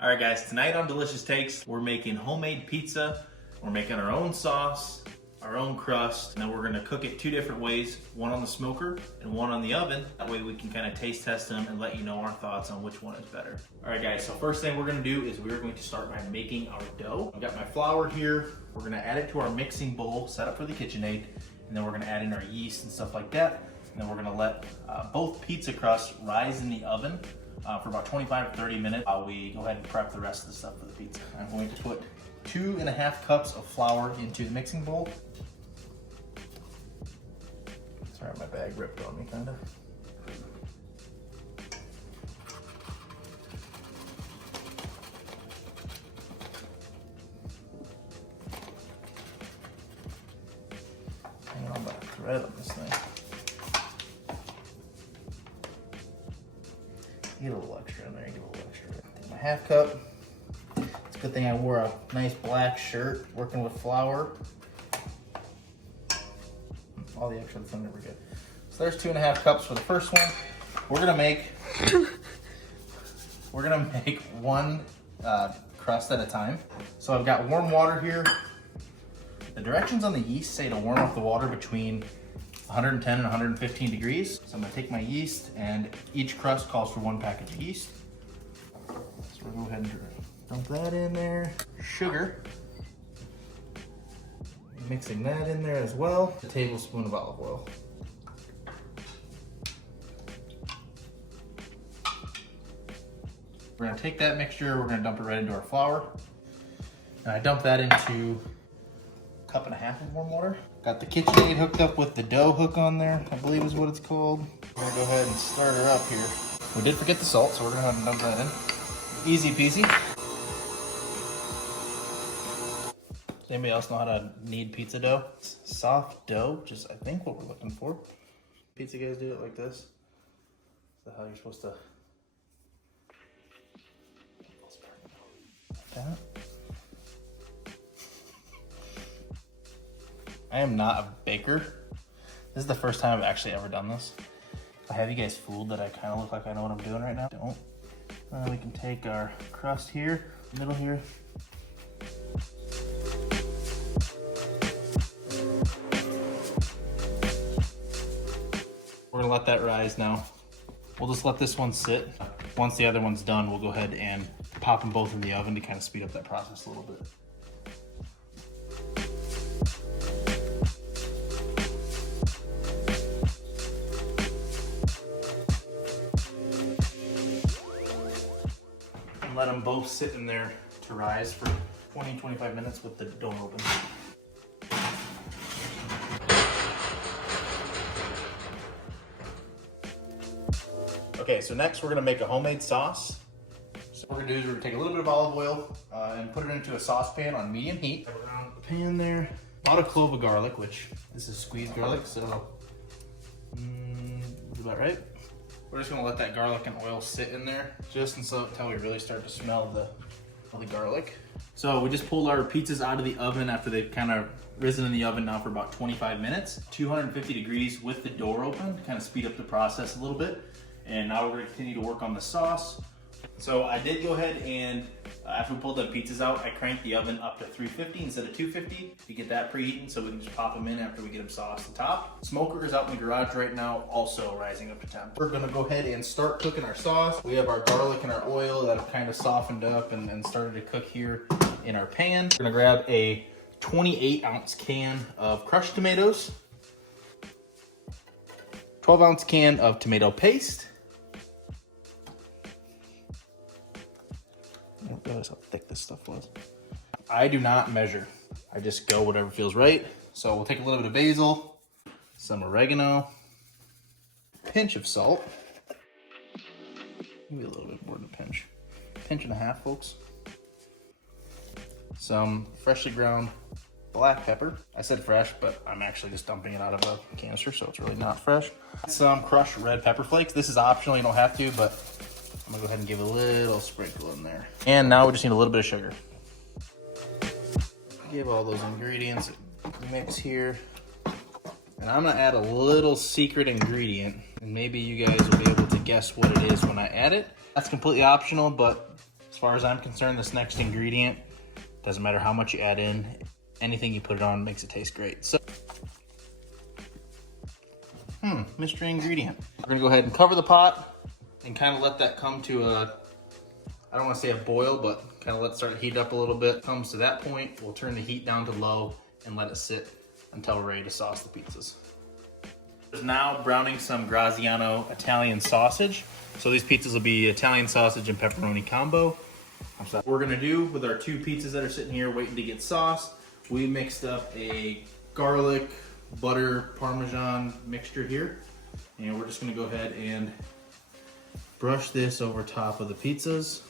All right guys, tonight on Delicious Takes, we're making homemade pizza. We're making our own sauce, our own crust, and then we're gonna cook it two different ways, one on the smoker and one on the oven. That way we can kind of taste test them and let you know our thoughts on which one is better. All right guys, so first thing we're gonna do is we're going to start by making our dough. I've got my flour here. We're gonna add it to our mixing bowl, set up for the KitchenAid, and then we're gonna add in our yeast and stuff like that. And then we're gonna let both pizza crusts rise in the oven for about 25 to 30 minutes while we go ahead and prep the rest of the stuff for the pizza. I'm going to put 2.5 cups of flour into the mixing bowl. Sorry, my bag ripped on me, kinda. Hanging on by a thread on this thing. Get a little extra in there, get a little extra. Take my 1/2 cup. It's a good thing I wore a nice black shirt working with flour. All the extra that's in there were good. So there's 2.5 cups for the first one. We're gonna make one crust at a time. So I've got warm water here. The directions on the yeast say to warm up the water between 110 and 115 degrees. So I'm gonna take my yeast, and each crust calls for 1 package of yeast. So we'll go ahead and dump that in there. Sugar. Mixing that in there as well. A tablespoon of olive oil. We're gonna take that mixture, we're gonna dump it right into our flour. And I dump that into 1.5 cups of warm water. Got the KitchenAid hooked up with the dough hook on there, I believe is what it's called. We're gonna go ahead and start her up here. We did forget the salt, so we're gonna go ahead and dump that in. Easy peasy. Does anybody else know how to knead pizza dough? Soft dough, which is I think what we're looking for. Pizza guys do it like this. Is that how you're supposed to? Like that. I am not a baker. This is the first time I've actually ever done this. I have you guys fooled that I kind of look like I know what I'm doing right now. Don't. We can take our crust here, middle here. We're gonna let that rise now. We'll just let this one sit. Once the other one's done, we'll go ahead and pop them both in the oven to kind of speed up that process a little bit. And let them both sit in there to rise for 20-25 minutes with the door open. Okay, so next we're gonna make a homemade sauce. So what we're gonna do is we're gonna take a little bit of olive oil and put it into a saucepan on medium heat. Around the pan there. About a clove of garlic, which this is squeezed garlic, so is about right. We're just gonna let that garlic and oil sit in there just until we really start to smell the garlic. So we just pulled our pizzas out of the oven after they've kind of risen in the oven now for about 25 minutes. 250 degrees with the door open to kind of speed up the process a little bit. And now we're gonna continue to work on the sauce. So I did go ahead and, after we pulled the pizzas out, I cranked the oven up to 350 instead of 250 to get that preheating so we can just pop them in after we get them sauced on top. Smoker is out in the garage right now, also rising up to temp. We're gonna go ahead and start cooking our sauce. We have our garlic and our oil that have kind of softened up and started to cook here in our pan. We're gonna grab a 28-ounce can of crushed tomatoes, 12-ounce can of tomato paste. I didn't realize how thick this stuff was. I do not measure. I just go whatever feels right. So we'll take a little bit of basil, some oregano, pinch of salt. Maybe a little bit more than a pinch. Pinch and a half, folks. Some freshly ground black pepper. I said fresh, but I'm actually just dumping it out of a canister, so it's really not fresh. Some crushed red pepper flakes. This is optional, you don't have to, but I'm gonna go ahead and give a little sprinkle in there. And now we just need a little bit of sugar. Give all those ingredients a mix here. And I'm gonna add a little secret ingredient, and maybe you guys will be able to guess what it is when I add it. That's completely optional, but far as I'm concerned, this next ingredient, doesn't matter how much you add in, anything you put it on makes it taste great. So, mystery ingredient. We're gonna go ahead and cover the pot and kind of let that come to a, I don't want to say a boil, but kind of let it start to heat up a little bit. Comes to that point, we'll turn the heat down to low and let it sit until we're ready to sauce the pizzas. There's now browning some Graziano Italian sausage. So these pizzas will be Italian sausage and pepperoni combo. What we're gonna do with our 2 pizzas that are sitting here waiting to get sauced, we mixed up a garlic, butter, Parmesan mixture here. And we're just gonna go ahead and brush this over top of the pizzas.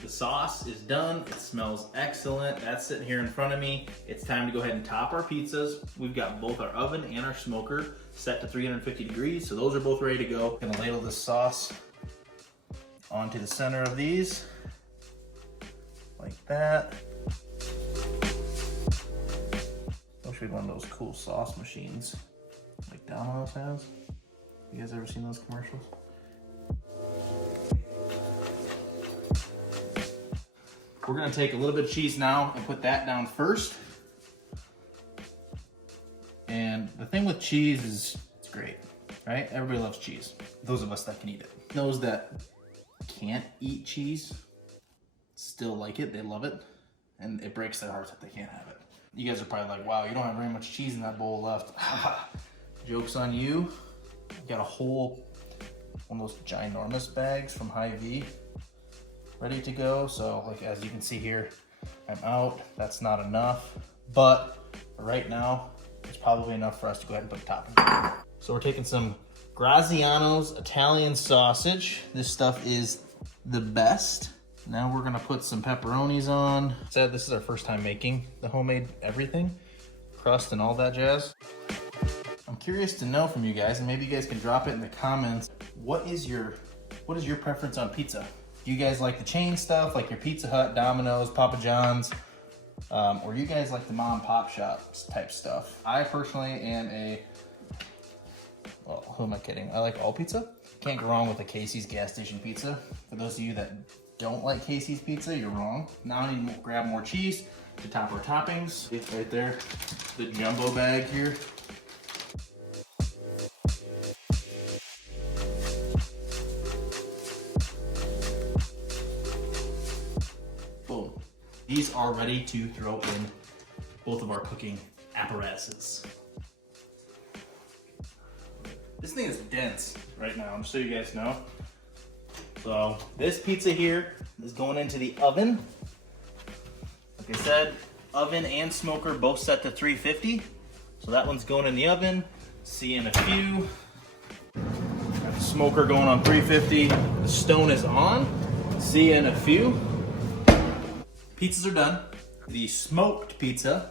The sauce is done. It smells excellent. That's sitting here in front of me. It's time to go ahead and top our pizzas. We've got both our oven and our smoker set to 350 degrees, so those are both ready to go. Gonna ladle this sauce onto the center of these, like that. Wish we had one of those cool sauce machines like Domino's has. You guys ever seen those commercials? We're gonna take a little bit of cheese now and put that down first. And the thing with cheese is it's great, right? Everybody loves cheese. Those of us that can eat it. Those that can't eat cheese still like it, they love it, and it breaks their hearts that they can't have it. You guys are probably like, wow, you don't have very much cheese in that bowl left. Joke's on you. You got a whole, one of those ginormous bags from Hy-Vee ready to go. So like, as you can see here, I'm out. That's not enough, but right now, it's probably enough for us to go ahead and put toppings. So we're taking some Graziano's Italian sausage. This stuff is the best. Now we're gonna put some pepperonis on. Said this is our first time making the homemade everything, crust and all that jazz. I'm curious to know from you guys, and maybe you guys can drop it in the comments. What is your preference on pizza? Do you guys like the chain stuff, like your Pizza Hut, Domino's, Papa John's, or you guys like the mom and pop shop type stuff? I personally am well, who am I kidding? I like all pizza. Can't go wrong with a Casey's gas station pizza. For those of you that don't like Casey's pizza, you're wrong. Now I need to grab more cheese to top our toppings. It's right there, the jumbo bag here. Boom. These are ready to throw in both of our cooking apparatuses. This thing is dense right now, just so you guys know. So this pizza here is going into the oven. Like I said, oven and smoker both set to 350. So that one's going in the oven. See you in a few. Got the smoker going on 350. The stone is on. See you in a few. Pizzas are done. The smoked pizza,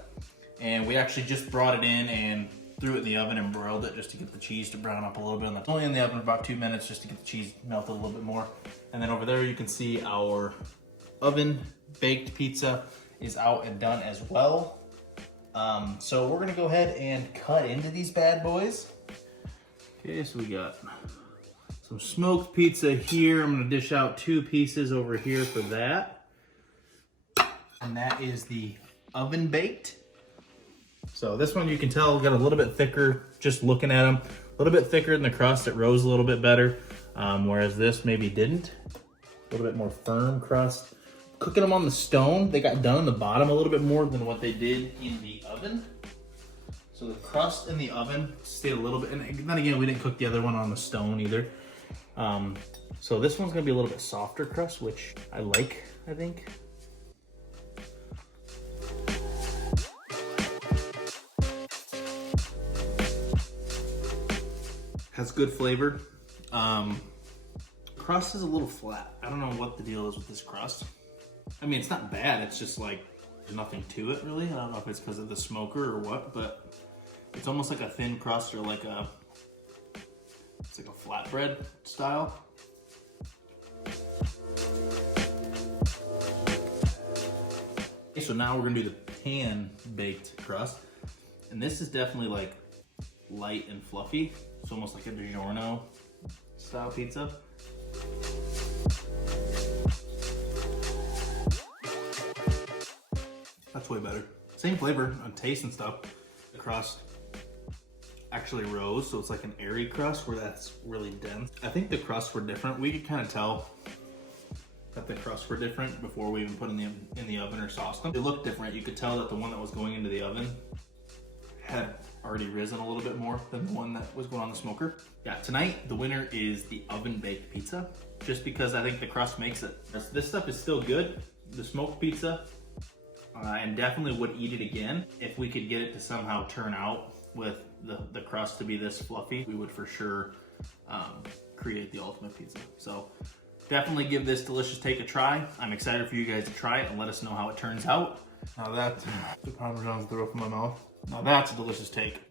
and we actually just brought it in and threw it in the oven and broiled it just to get the cheese to brown up a little bit. It's only in the oven for about 2 minutes just to get the cheese melted a little bit more. And then over there you can see our oven baked pizza is out and done as well. So we're gonna go ahead and cut into these bad boys. Okay, so we got some smoked pizza here. I'm gonna dish out 2 pieces over here for that. And that is the oven baked. So this one you can tell got a little bit thicker, just looking at them. A little bit thicker in the crust, it rose a little bit better. Whereas this maybe didn't. A little bit more firm crust. Cooking them on the stone, they got done on the bottom a little bit more than what they did in the oven. So the crust in the oven stayed a little bit, and then again, we didn't cook the other one on the stone either. So this one's gonna be a little bit softer crust, which I like, I think. Has good flavor. Crust is a little flat. I don't know what the deal is with this crust. I mean, it's not bad. It's just like, there's nothing to it really. I don't know if it's because of the smoker or what, but it's almost like a thin crust or like it's like a flatbread style. Okay, so now we're gonna do the pan baked crust. And this is definitely like light and fluffy. It's almost like a DiGiorno style pizza. That's way better. Same flavor and taste and stuff. The crust actually rose, so it's like an airy crust where that's really dense. I think the crusts were different. We could kind of tell that the crusts were different before we even put them in the oven or sauced them. They looked different. You could tell that the one that was going into the oven had already risen a little bit more than the one that was going on the smoker. Yeah, tonight the winner is the oven baked pizza, just because I think the crust makes it. This stuff is still good. The smoked pizza, and definitely would eat it again. If we could get it to somehow turn out with the crust to be this fluffy, we would for sure create the ultimate pizza. So definitely give this delicious take a try. I'm excited for you guys to try it and let us know how it turns out. Now that the Parmesan's the roof of my mouth. Now that's a delicious take.